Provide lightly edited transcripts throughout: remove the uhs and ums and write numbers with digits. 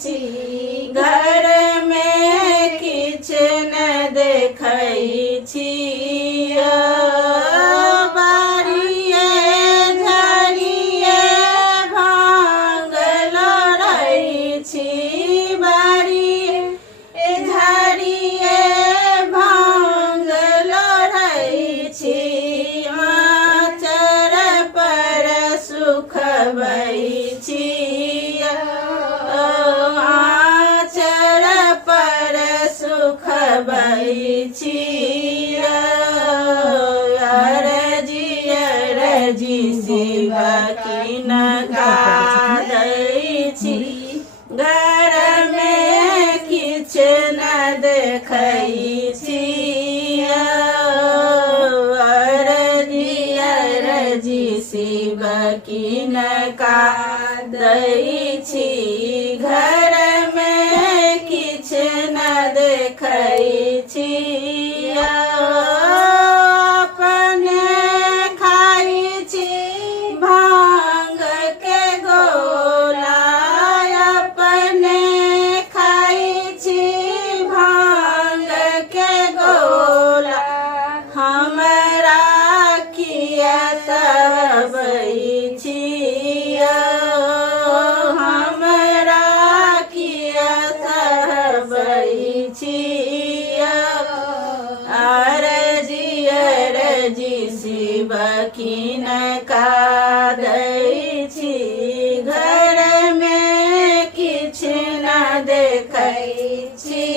छी घर में किछ न देखै छी बारिये झाड़िये भांगल रहै छी बारिये झाड़िये भांगल रहै छी आँचर पर सुखबै छी आँचर पर सुखबै छी अरजी शिव कीन गादै छी घर में किछ न देखै छी अरजी शिव कीन गादै छी घर में किछ न देखै छी अपने खाइ छी भांग के गोला अपने खाइ छी भांग के गोला हमरा किया सहबै छी हमरा किया सहबै छी अरजी शिव कीन गादै छी घर में किछ न देखै छी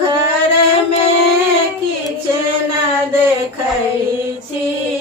घर में किछ न देखै छी।